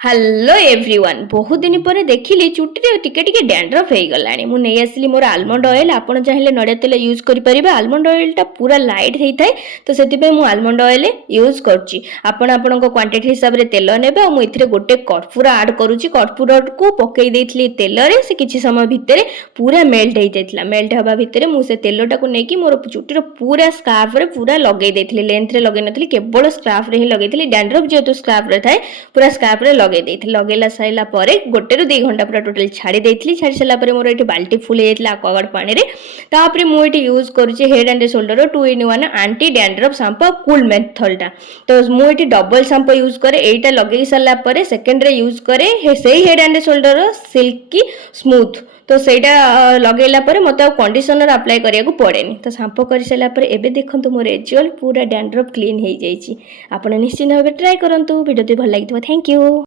Hello everyone, ବହୁତ ଦିନ ପରେ ଦେଖିଲି ଚୁଟିରେ ଟିକେ ଟିକେ ଡ୍ୟାଣ୍ଡ୍ରଫ୍ ହେଇଗଲାଣି। ମୁଁ ନେଇ ଆସିଲି ମୋର ଆଲମଣ୍ଡ ଅଏଲ୍। ଆପଣ ଚାହିଁଲେ ନଡ଼ିଆ ତେଲ ୟୁଜ୍ କରିପାରିବେ। ଆଲମଣ୍ଡ ଅଏଲ୍ଟା ପୁରା ଲାଇଟ୍ ହେଇଥାଏ, ତ ସେଥିପାଇଁ ମୁଁ ଆଲମଣ୍ଡ ଅଏଲ୍ ୟୁଜ୍ କରୁଛି। ଆପଣ ଆପଣଙ୍କ କ୍ୱାଣ୍ଟିଟି ହିସାବରେ ତେଲ ନେବେ। ଆଉ ମୁଁ ଏଥିରେ ଗୋଟେ କର୍ପୁର ଆଡ୍ କରୁଛି। କର୍ପୁରକୁ ପକେଇ ଦେଇଥିଲି ତେଲରେ, ସେ କିଛି ସମୟ ଭିତରେ ପୁରା ମେଲ୍ଟ ହେଇଯାଇଥିଲା। ମେଲ୍ଟ ହେବା ଭିତରେ ମୁଁ ସେ ତେଲଟାକୁ ନେଇକି ମୋର ଚୁଟିର ପୁରା ସ୍କାର୍ଫରେ ପୁରା ଲଗେଇ ଦେଇଥିଲି। ଲେନ୍ଥରେ ଲଗେଇ ନଥିଲି, କେବଳ ସ୍କାର୍ଫରେ ହିଁ ଲଗେଇଥିଲି। ଡ୍ୟାଣ୍ଡ୍ରଫ୍ ଯେହେତୁ ସ୍କାର୍ଫରେ ଥାଏ, ପୁରା ସ୍କାର୍ଫରେ ଲଗେଇ ଦେଇଥିଲି। ଲଗେଇଲା ସାରିଲା ପରେ 1 ରୁ 2 ଘଣ୍ଟା ପୁରା ଟୋଟାଲି ଛାଡ଼ି ଦେଇଥିଲି। ଛାଡ଼ି ସାରିଲା ପରେ ମୋର ଏଠି ବାଲ୍ଟି ଫୁଲ୍ ହେଇଯାଇଥିଲା ଆକ୍ୱାଗାର୍ଡ ପାଣିରେ। ତାପରେ ମୁଁ ଏଠି ୟୁଜ୍ କରୁଛି Head and Shoulder 2-in-1 anti dandruff shampoo cool ମେଥଡ଼ଟା। ତ ମୁଁ ଏଠି ଡବଲ ସାମ୍ପୁ ୟୁଜ୍ କରେ। ଏଇଟା ଲଗେଇ ସାରିଲା ପରେ ସେକେଣ୍ଡରେ ୟୁଜ୍ କରେ ସେଇ head and shoulder silky smooth. ତ ସେଇଟା ଲଗେଇଲା ପରେ ମୋତେ ଆଉ କଣ୍ଡିସନର ଆପ୍ଲାଏ କରିବାକୁ ପଡ଼େନି। ତ ସାମ୍ପୁ କରିସାରିଲା ପରେ ଏବେ ଦେଖନ୍ତୁ ମୋ ରେଜଲ୍ଟ, ପୁରା ଡ୍ୟାଣ୍ଡ୍ରଫ୍ କ୍ଲିନ୍ ହେଇଯାଇଛି। ଆପଣ ନିଶ୍ଚିନ୍ତ ଭାବେ ଟ୍ରାଏ କରନ୍ତୁ। ଭିଡ଼ିଓଟି ଭଲ ଲାଗିଥିବ। Thank you.